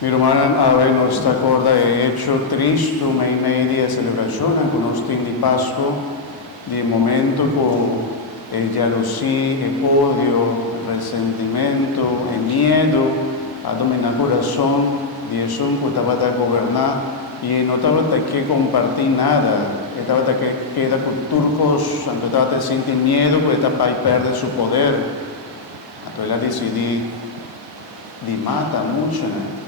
Mi hermana hoy nos acorda de hecho triste, uma media celebración con los de Pascua, de momento con gelosia, odio, resentimiento, miedo, a dominar el corazón, de eso que estaba a gobernar, y no estaba que compartir nada, estaba que queda con turcos, estaba que sentir miedo, que estaba a perder su poder. Entonces ella decidió de matar mucho, ¿no?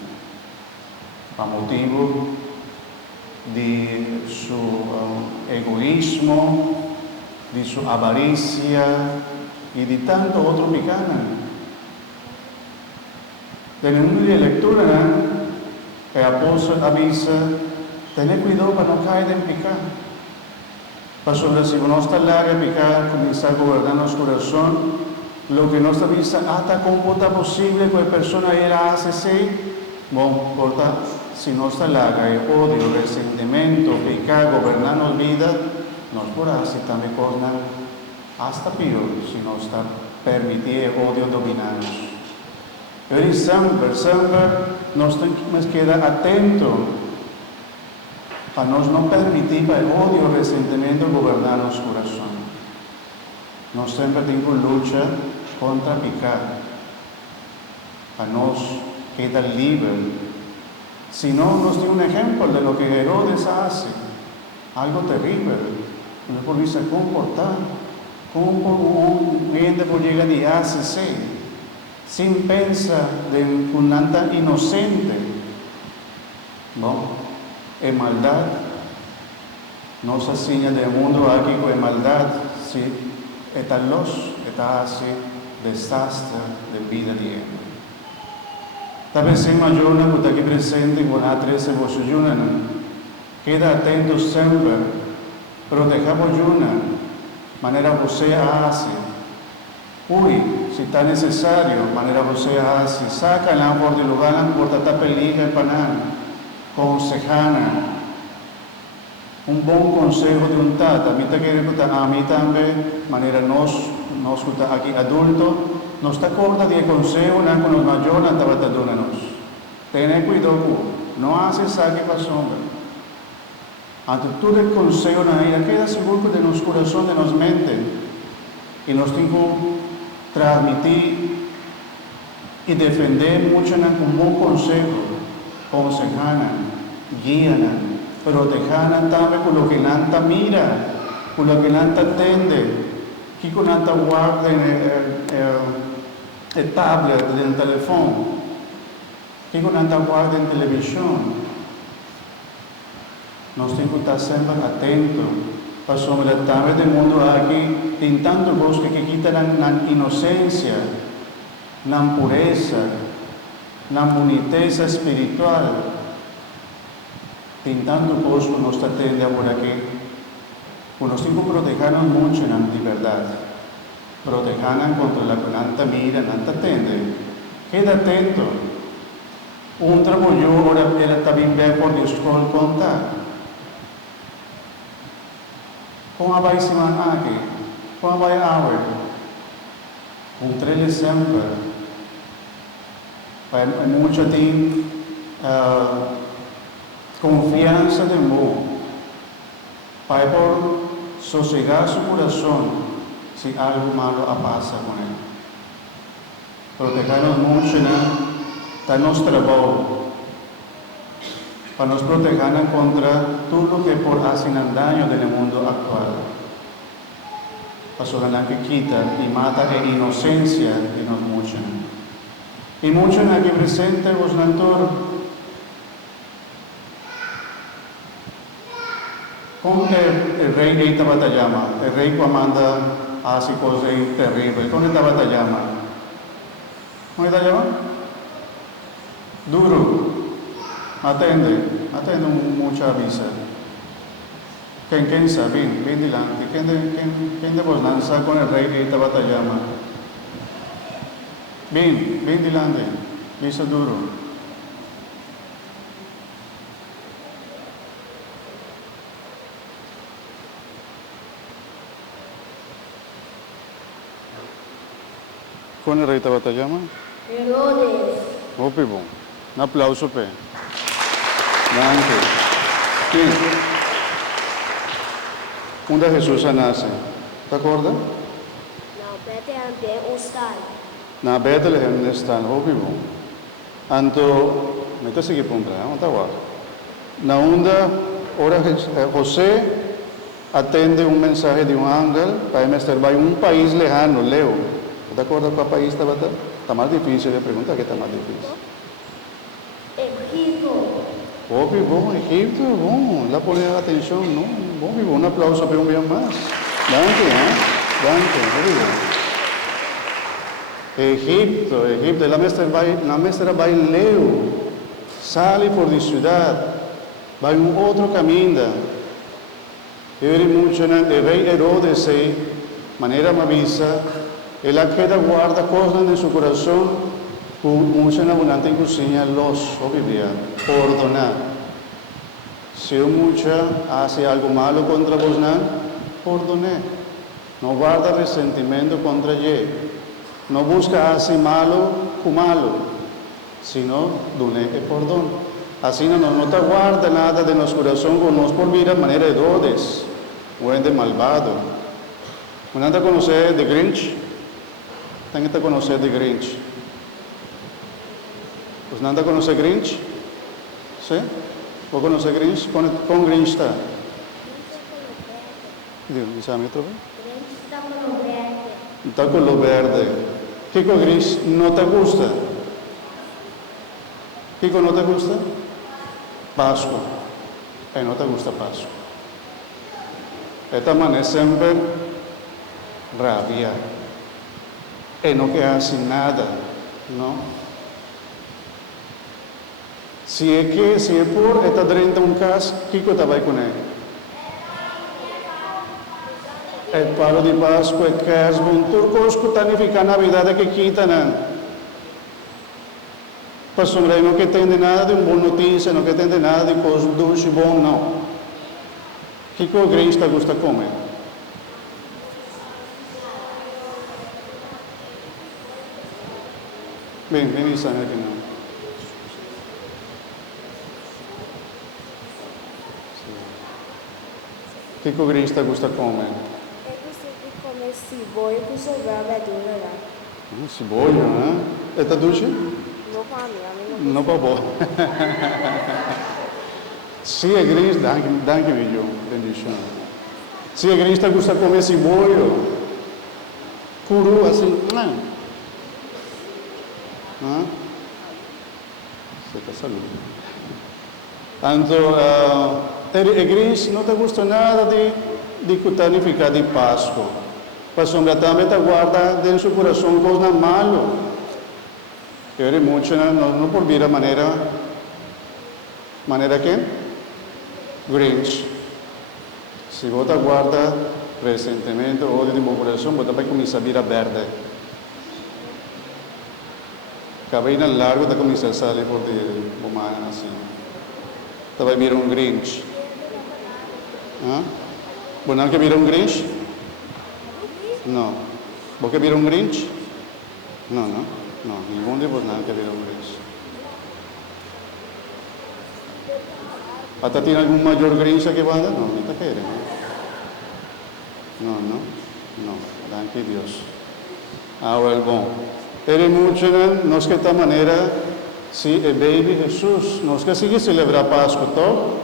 A motivo de su egoísmo, de su avaricia y de tanto otro pecado. En el mundo de lectura, el apóstol avisa, tened cuidado para no caer en pecado. Para sobre si no está larga pecado, comenzar a gobernar nuestro corazón, lo que nos avisa hasta cómo está posible que la persona ella hace así, bueno, corta. Si no está larga el odio, resentimiento, pecado, gobernando vida, nos podrá hacer también cosas hasta peor si no está permitido el odio dominarnos. Pero siempre nos tenemos que quedar atentos para no permitir el odio, el resentimiento gobernar nuestro corazón. Nos siempre tenemos lucha contra el pecado, para nos quedar libres. Si no, nos dio un ejemplo de lo que Herodes hace, algo terrible, no por se comportar, como un gente por llegar y hace sin pensar de un tanta inocente, ¿no? En maldad, no se asigna del mundo aquí con maldad, si está hace desastre de vida de él. Tal vez en Mayona, que está aquí presente, con A13 Boschuyuna, queda atento siempre, proteja Boschuyuna, manera você hace. Uy, si está necesario, manera você hace. Saca la por de lugar, por tratar peliga y panán, consejana. Un buen consejo de un tata, a mí también, manera nos aquí adulto, nos está corta de consejo con los mayores estaba dándonos. Tener cuidado, no haces saque para sombra. Ante tú el consejo queda seguro de nuestro corazón, de nuestra mente, y nos tengo transmitir y defender mucho con buen consejo, consejana, guíana, protejana también con lo que nanta mira, con lo que nanta atiende, que con nanta guarda el tablet del teléfono, que con nanta guarda en televisión. Nos tenemos que estar siempre atentos para sobre el tablet del mundo aquí, tentando cosas que quitan la inocencia, la pureza, la boniteza espiritual, tentando cosas que nos atenden por aquí. Pues nos tenemos que protegernos mucho en la libertad. Protegernos contra la que nanta mira, nanta atende. Queda atento. Un trabajo ahora él también ve por Dios con contar. ¿Cómo va a ser aquí? ¿Cómo va a haber? Un trele siempre. Hay mucho tiempo confianza de amor. Para por sosegar su corazón si algo malo pasa con él. Protegernos mucho en nuestro trabajo. Para nos protegernos contra todo lo que por hacen daño del mundo actual. Para que quita y mata la inocencia de nos muchos. Y muchos aquí presentes, los mentores, ¿cómo el rey estaba batallando? El rey cuando manda hace cosas terribles. ¿Cómo estaba batallando? ¿Cómo está llamando? Duro. Atende mucha avisa. ¿Quién sabe? Bien delante. ¿Quién de vos lanza con el rey que está batallando? Bien delante. Visa duro. ¿Con el rey está batallando? Herodes. Opi bom. Un aplauso, pe. Gracias. ¿Quién? Onde Jesus nace? ¿Te acuerdas? Nou, Bethlehem bij ons staan. Na Bethlehem están, óbvio. Anto, me te sigue punta, ¿no? Está guapo. Na onda, ora José atende un mensaje de un ángel para estar en un país lejano, Leo. ¿Te acuerdas cuál país estaba? Está más difícil, le pregunta que está más difícil. Egipto. Óbvio, bom, Egipto, bom, lá por atenção, não? Óbvio, um aplauso para um bem mais. Danke, danke, Egipto, la mestra vai Leo, sale por de ciudad, vai outro caminho. Eu muito, o rei Herodes, maneira mavisa, ela queda guarda coisas em seu coração, mucho en abundante en cocina los obvia, perdonar. Si mucha hace algo malo contra vos, perdone. No guarda resentimiento contra él. No busca hacer malo con malo, sino done el perdón. Así no te guarda nada de nuestro corazón con nos por vida manera de Herodes, o de malvado. ¿No te conocer de Grinch? Tengo que conocer de Grinch. ¿Pues nada conoce Grinch? ¿Sí? ¿Vos conoce Grinch? ¿Con Grinch está? ¿Dice a mí otra vez? Grinch está con lo verde. Está con lo verde. ¿Qué con Grinch no te gusta? ¿Qué con no te gusta? Pascua. No te gusta Pascua. Esta manera siempre rabia. No que hace nada, ¿no? Si es por esta 31 cas, ¿qué cosa va con él? El palo de Pascua, el cas, un turcos que tanifica Navidad que quitan. Pues hombre, no que tiene nada de una buena noticia, no que tiene nada de cosas dulces y bon, no. ¿Qué cosa Grinch te gusta comer? Ven y sana que no. ¿Qué Grinch te gusta comer? Eu gosto de comer cebola com sobrar verdura lá. Cebolla, ¿eh? ¿Está dulce? Não para mim, a mim não No, papá. Sí, el Grinch, danke mi yo, bendición. Sí, el Grinch te gusta comer cebolla. Curu, así, ¿Ah? Se te saluda. Tanto, el Grinch no te gusta nada de cutanificar de Pascua. Pues hombre, también te guarda en su corazón cosas malas. Yo mucho, no por vida manera que Grinch. Si vos te guarda resentimiento, odio de mi corazón, vos te vas a comenzar a vida verde. Cabello largo te comienza a salir por de humana así. Te vas a mirar un Grinch. ¿Ah? ¿Vos no que mirar un Grinch? No. ¿Vos que mirar un Grinch? No, ninguno de vos nada que mirar un Grinch. ¿Hasta tiene algún mayor Grinch que va a dar? No, ni te quiere. No, danke Dios. Ahora el bon. Eres mucho, no es que de esta manera, sí, el baby Jesús, no es que sigue celebrar Pascua, todo.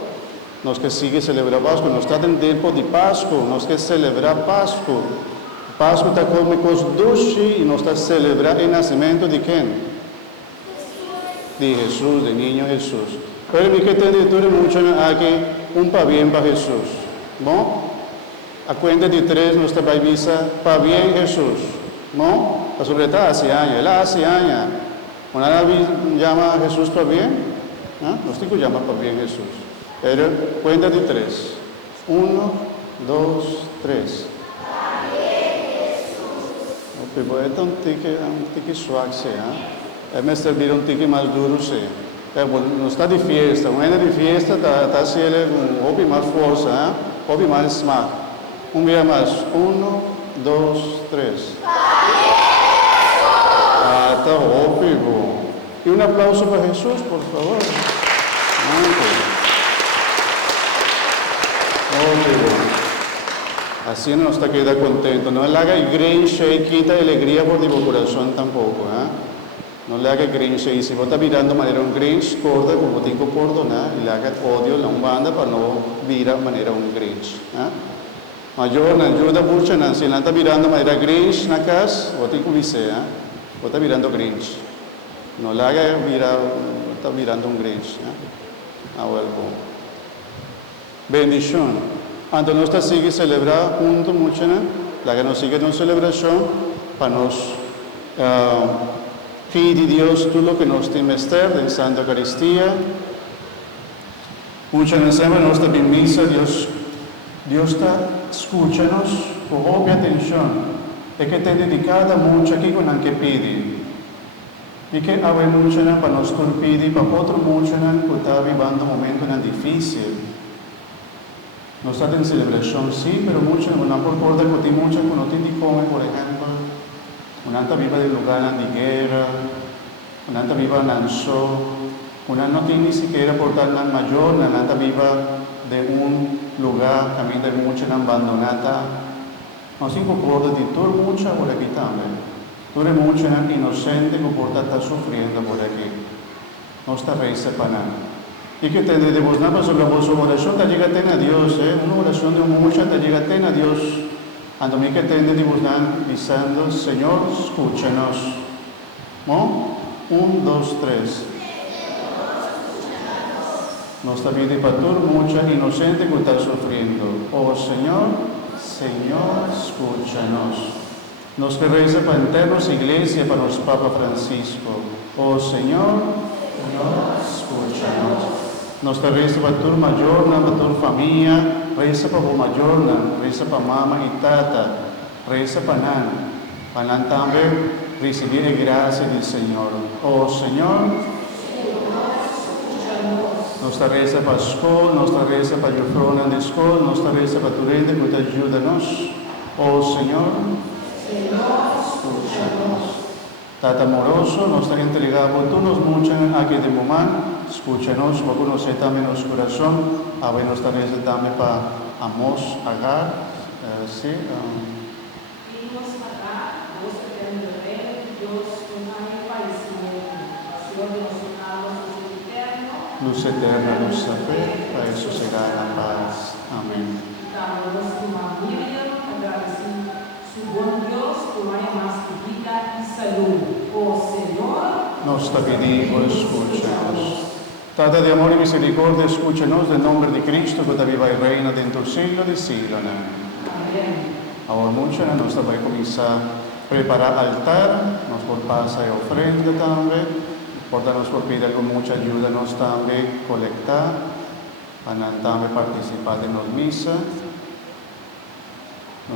No es que sigue celebrar Pascua, no está en tiempo de Pascua, no es que celebrar Pascua. Pascua está come cosas dulces y no está celebrando el nacimiento de quién? De Jesús, de niño Jesús. Pero mi que te mucho aquí un pa bien para Jesús. ¿No? A cuenta de 3 nos está baibisa pa bien Jesús. ¿No? La sobre todo hace años, él hace años. Una vez llama a Jesús pa bien, ¿no? Nos digo llama pa bien Jesús. Pero cuenta de 3. 1, 2, 3. Pero é um tique suave, é me servir um tique mais duro, não está de fiesta, um ano de fiesta está se ele houve mais força, houve mais smack. Dia mais, 1, 2, 3. Tá óbvio. Y un aplauso para Jesús, por favor. Bueno. Así no está queda contento. No le haga el Grinch y quita alegría por tu corazón tampoco. No le haga el Grinch y si vos estás mirando de manera un Grinch, corda como tengo perdonar y le haga odio a la banda para no mirar de manera un Grinch. Mayor, ayuda mucho, si no está mirando de manera Grinch en la casa, vos tengo que decir, vos estás mirando Grinch. No le haga está mirando un Grinch. Bueno. Bendición. Antes nós sigue celebrar junto mucho, la que nos sigue en celebración, para nos pedir Dios todo lo que nos tiene menester en Santa Eucaristía. Mucho siempre nos está en misa, Dios está escúchanos con obvia atención, es que te dedicada mucho aquí con la que pide. Y que hay mucho para nos pedir, para otro mucho que está viviendo un momento difícil. No está en celebración, sí, pero mucho, no por corda que mucho que no tiene come, por ejemplo. Una anta viva de lugar de guerra, una anta viva en anso, una no tiene ni siquiera portar nada mayor, una anta viva de un lugar también de mucho abandonada. No se concorda de todo mucho por aquí también. Todo mucho inocente que porta está sufriendo por aquí. No está reza para nada. Y que te debemos nada sobre la oración te llega a Dios, una oración de mucha te llega a Dios. Ando mi que te debemos diciendo, Señor, escúchanos. ¿No? 1, 2, 3. Nuestra vida para todo mucha inocente que está sufriendo. Oh Señor, escúchanos. Nos que reza para internos iglesia, para los Papa Francisco. Oh Señor, escúchanos. Nos reza para tu mayor, para tu familia, reza para tu mayor, reza para mamá y tata, reza para nan. Para nan también recibir la gracia del Señor. Oh Señor, nos reza para la escuela, nos reza para el front de la escuela, nos reza para tu rey que te ayúdanos. Oh Señor, escúchanos. Tata amoroso, nos está entregado por todos muchos aquí de momento. Escúchenos, porque nos también nuestro corazón, a ver nos también para amos, agar, sí. Vimos acá, Dios eterno rey, Dios con padecimiento, pasión de los pecados, Luz eterna, luz a fe, para eso será la paz. Amén. Estamos con María, agradecer su buen Dios por una más vida y salud. Oh Señor, nos te pedimos, escúchanos. Tata de amor y misericordia, escúchanos en nombre de Cristo, que viva y reina dentro del siglo de siglo. amén. Ahora mucho nos va a comenzar a preparar altar, nos por pasa y ofrenda también, portarnos por pedir con mucha ayuda, nos también colectar, para también participar de la misa.